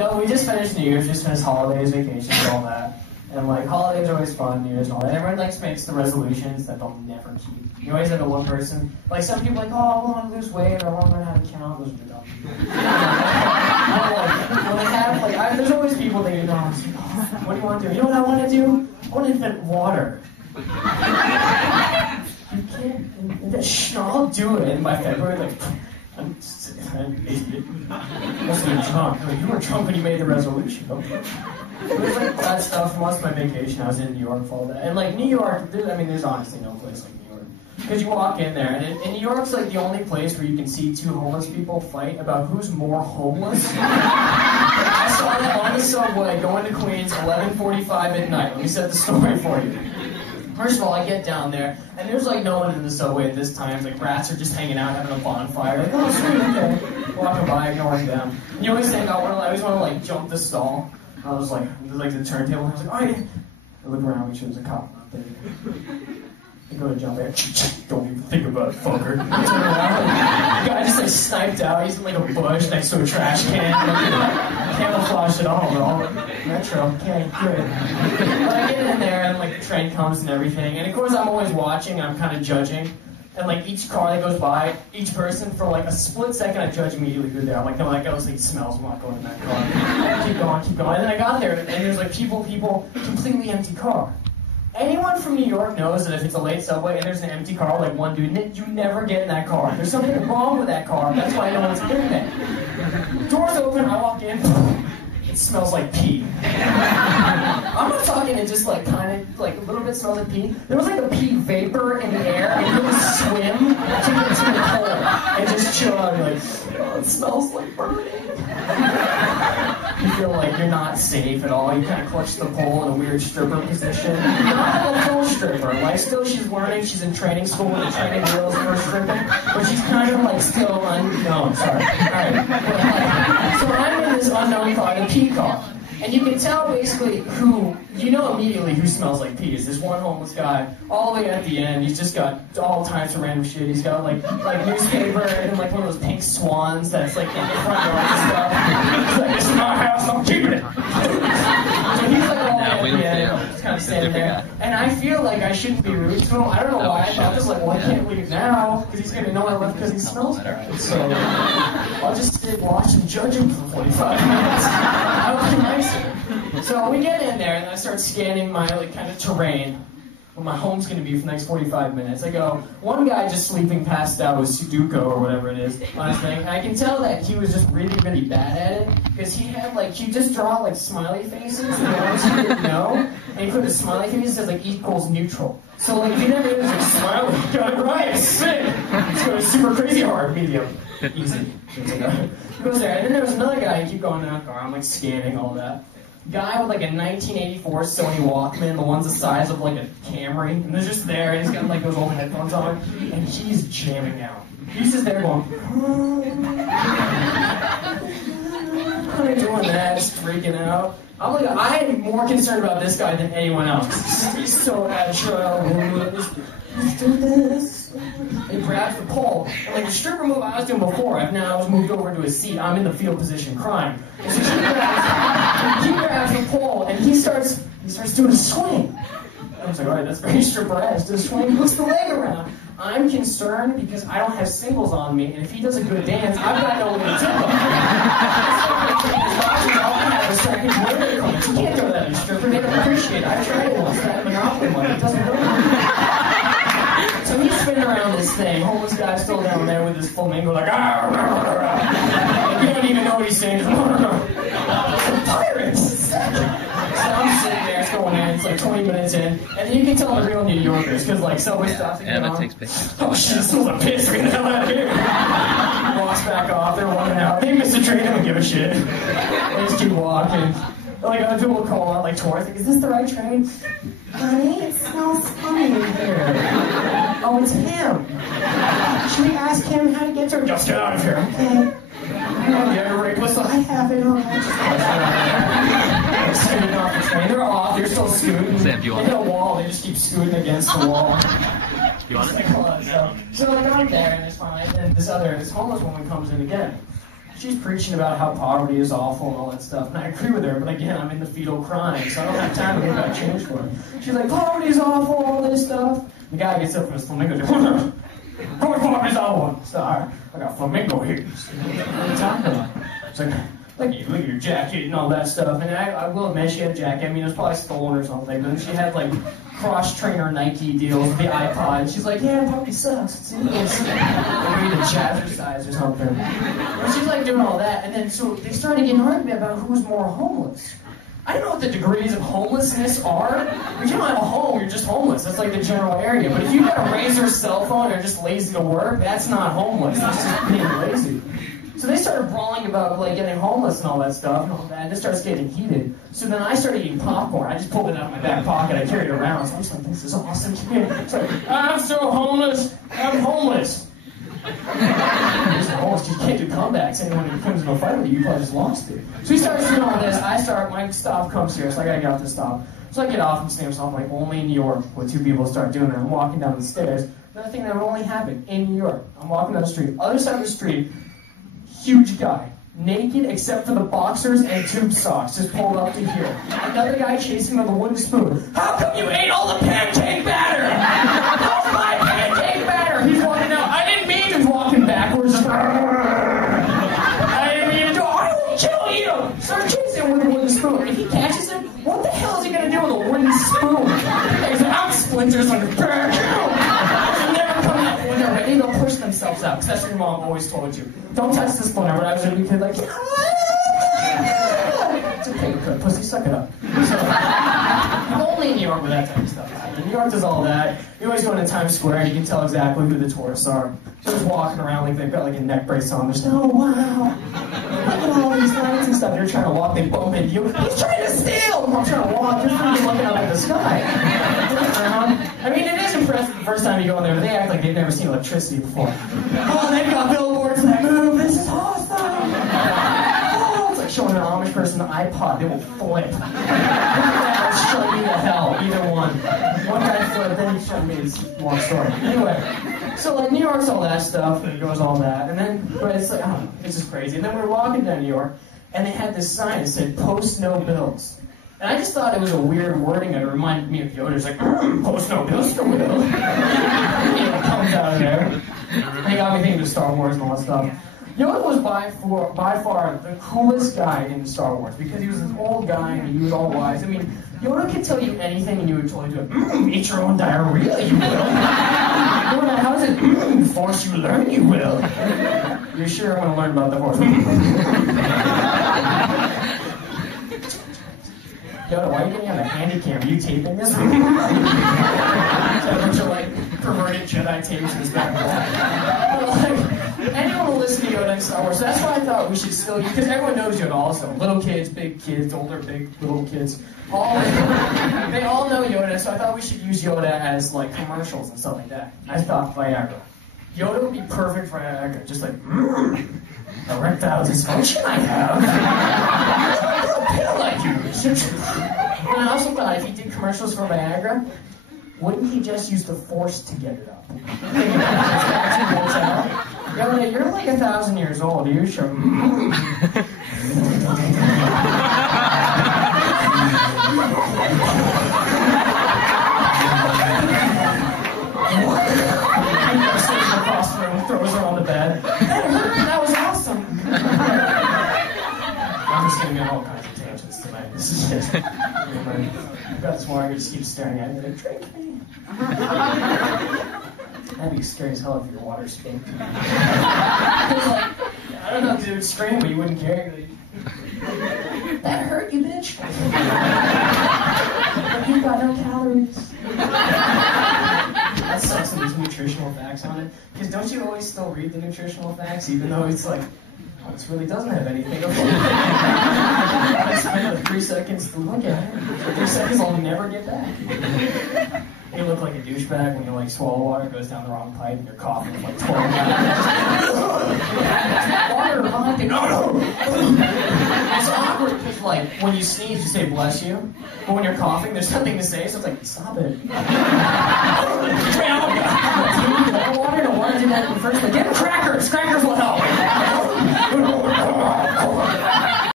No, we just finished New Year's, just finished holidays, vacations, all that. And like holidays are always fun, New Year's and all that. Everyone makes the resolutions that they'll never keep. You always have the one person, like some people like, oh, I want to lose weight or I want to learn how to count. Those are the dumb people. There's always people that you know, oh, what do you want to do? You know what I want to do? I want to invent water. You can't invent that. I'll do it. And by February, like, I'm idiot. Must have been drunk. Like, you were drunk when you made the resolution. Okay. It was like that stuff. Most of my vacation, I was in New York for all that. And like New York, there's honestly no place like New York. Because you walk in there, and New York's like the only place where you can see two homeless people fight about who's more homeless. I saw that on the subway going to Queens, 11:45 at night. Let me set the story for you. First of all, I get down there, and there's like no one in the subway at this time. Like rats are just hanging out, having a bonfire. Like, oh, sweet, okay. Walking by, ignoring them. And you always think, I always want to like jump the stall. I was like, there's like the turntable. And I was like, all right. I look around, make sure there's a cop out there. I go to jump in. Don't even think about it, fucker. The guy just like sniped out. He's in like a bush next to a trash can. Camouflage at all, bro. Metro, okay, good. But I get in there and like the train comes and everything. And of course I'm always watching and I'm kind of judging. And like each car that goes by, each person for like a split second I judge immediately who they are. I'm like, no, that guy looks like he smells. I'm not going in that car. Keep going. And then I got there and there's like people, completely empty car. Anyone from New York knows that if it's a late subway and there's an empty car, like one dude, you never get in that car. There's something wrong with that car. That's why no one's in there. Doors open, I walk in. It smells like pee. I'm not talking it just like kind of like a little bit smells like pee. There was like a pee vapor in the air and you would swim to get to the cold and just chill out and like, oh, it smells like burning. You feel like you're not safe at all. You kind of clutch the pole in a weird stripper position. Not a full stripper. Like still she's learning, she's in training school with the training wheels for stripping, but she's kind of like still unknown. Sorry. Alright. So I'm in this unknown car, the pee car. And you can tell basically you know immediately who smells like pee. Is this one homeless guy all the way at the end. He's just got all types of random shit. He's got like newspaper and like one of those pink swans that's like in the front yard and stuff. He's like, this is my house, I'm keeping it. So he's like all the way at the end, just kind of standing there. And I feel like I shouldn't be rude to him. I don't know why. I thought just like, well, I can't leave now because he's gonna know I left because he smells bad. So I'll just sit, watch, and judge him for 45 minutes. I'll be nicer. So we get in there and I start scanning my like kind of terrain, where my home's going to be for the next 45 minutes. I go, one guy just sleeping passed out with Sudoku or whatever it is on his thing. And I can tell that he was just really, really bad at it because he had like, he'd just draw like smiley faces and the ones he didn't know. And he put a smiley face that says like equals neutral. So like if you never was like smiley, got it right, sick. It's going super crazy hard, medium, easy. He goes there. And then there was another guy, I keep going down the car, I'm like scanning all that. Guy with like a 1984 Sony Walkman, the one's the size of like a Camry, and they're just there, and he's got like those old headphones on, and he's jamming out. He's just there going, kind of doing that, just freaking out. I'm like, I am more concerned about this guy than anyone else. He's so agile. Let's do this. He grabs the pole. And like the stripper move I was doing before, I was moved over to his seat. I'm in the fetal position crying. And so he grabs the pole and he starts doing a swing. I was like, all right, that's very stripper-esque. The swing puts the leg around. I'm concerned because I don't have singles on me, and if he does a good dance, I've got no way to tip him. I'll have a second winner. You can't do that in stripper. They don't appreciate it. I tried it once, that Monopoly money. It doesn't work. So he's spinning around this thing. Homeless guy still down there with his flamingo, like, ah, rah, rah, rah. You don't even know what he's saying. Pirates! So I'm sitting there, it's going in, it's like 20 minutes in, and then you can tell the real New Yorkers, because like subway stops and takes pictures. Oh shit, this smells like piss, we're getting the hell out of here. Walks back off, they're running out. Hey, Mr. Train, I don't give a shit. They just keep walking. Like, a people will call out, like, tourists, like, is this the right train? Honey, it smells funny in here. Oh, it's him. Should we ask him how to get to her? Just get out of here. Okay. Oh, yeah, right. Whistle. I have it. All right. They're scooting off the train. They're off. They're still scooting. Sam, do you want they hit a wall. They just keep scooting against the wall. You want it? So like, I'm there, and it's fine. And this homeless woman comes in again. she's preaching about how poverty is awful and all that stuff, and I agree with her, but again, I'm in the fetal crying, so I don't have time to get that change for her. She's like, poverty is awful, all this stuff. The guy gets up from his flamingo, he's like, poverty is awful. So I got flamingo here. What are you talking about? It's like, look at your jacket and all that stuff. And I will admit she had a jacket. I mean, it was probably stolen or something. But she had, like, cross-trainer Nike deals with the iPod. And she's like, yeah, poverty sucks. It's idiots. Maybe the jazzercise or something. And she's, like, doing all that. And then, so they started getting argument about who's more homeless. I don't know what the degrees of homelessness are. If you don't have a home, you're just homeless. That's like the general area. But if you've got a Razor cell phone or just lazy to work, that's not homeless. That's just being lazy. So they started brawling about like getting homeless and all that stuff and all that. And it starts getting heated. So then I started eating popcorn. I just pulled it out of my back pocket. I carried it around. So I'm just like, this is awesome. It's like, I'm so homeless. I'm homeless. You can't do comebacks. Anyone who comes into a fight with you, you probably just lost it. So he starts doing all this. My stop comes here, so I gotta get off the stop. So I get off and stand off, like, only in New York would two people start doing that. I'm walking down the stairs. Another thing that would only happen in New York. I'm walking down the street. Other side of the street, huge guy. Naked except for the boxers and tube socks, just pulled up to here. Another guy chasing him with a wooden spoon. How come you ate all the pancake batter? How's my pancake batter? He's walking out. I didn't mean he was walking backwards. I didn't mean to do it. I will kill you! Start chasing him with a wooden spoon. If he catches him, what the hell is he going to do with a wooden spoon? There's out splinters on his back. They'll never come out when they're ready. They'll push themselves out, because that's what your mom always told you. Don't touch the splinter. When I was a wee kid, like, it's okay, good pussy, suck it up. So, only in New York where that type of stuff happens. New York does all that. You always go into Times Square and you can tell exactly who the tourists are. Just walking around like they've got like a neck brace on. They're just, oh wow, look at all these lights and stuff. They're trying to walk, they bump into you. He's trying to steal! I'm trying to walk, you're freaking looking up at the sky. I mean, it is impressive the first time you go in there, but they act like they've never seen electricity before. Oh, they've got billboards that move, this is awesome! Oh, it's like showing an Amish person an iPod, they will flip. They'll show you to hell, either one. One guy flipped, then he showed me his long story. Anyway, so like New York's all that stuff, and it goes all that, and then, but it's like, I don't know, it's just crazy. And then we were walking down New York, and they had this sign that said, post no bills. And I just thought it was a weird wording, and it reminded me of Yoda. It's like, post no bills, no will. It comes out of there. And he got me thinking of Star Wars and all that stuff. Yoda was by far the coolest guy in Star Wars, because he was this old guy, and he was all wise. I mean, Yoda could tell you anything, and you would totally do it. Eat your own diarrhea, you will. Yoda, how is it? Force you learn, you will. You're sure I want to learn about the Force? Yoda, why are you getting on a handy cam? Are you taping this? So a bunch of like perverted Jedi tapes in his back. But like, anyone will listen to Yoda in Star Wars. So that's why I thought we should still, because everyone knows Yoda also. Little kids, big kids, older, big, little kids. They all know Yoda, so I thought we should use Yoda as like commercials and stuff like that. I thought Viagra. Yoda would be perfect for Viagra. Just like, erectile dysfunction I have. Like you. And I also thought if he did commercials for Viagra, wouldn't he just use the Force to get it up? You're like 1,000 years old. Are you sure? Across the room, throws her on the bed. That was awesome. I'm just gonna get all kinds of tangents tonight. This is just. I've got this water, I just keep staring at it. Like, drink me. That'd be scary as hell if your water stank. Like, I don't know if it would strain, but you wouldn't care. That hurt you, bitch. But you've got no calories. That sucks with these nutritional facts on it. Because don't you always still read the nutritional facts, even though it's like, oh, this really doesn't have anything. I know 3 seconds to look at it. 3 seconds I'll never get back. You look like a douchebag when you like swallow water, it goes down the wrong pipe, and you're coughing for like 12 minutes. Water, no. It's awkward because like when you sneeze, you say bless you, but when you're coughing, there's nothing to say, so it's like stop it. Water, no water did that in the first place. Get crackers. Crackers will help.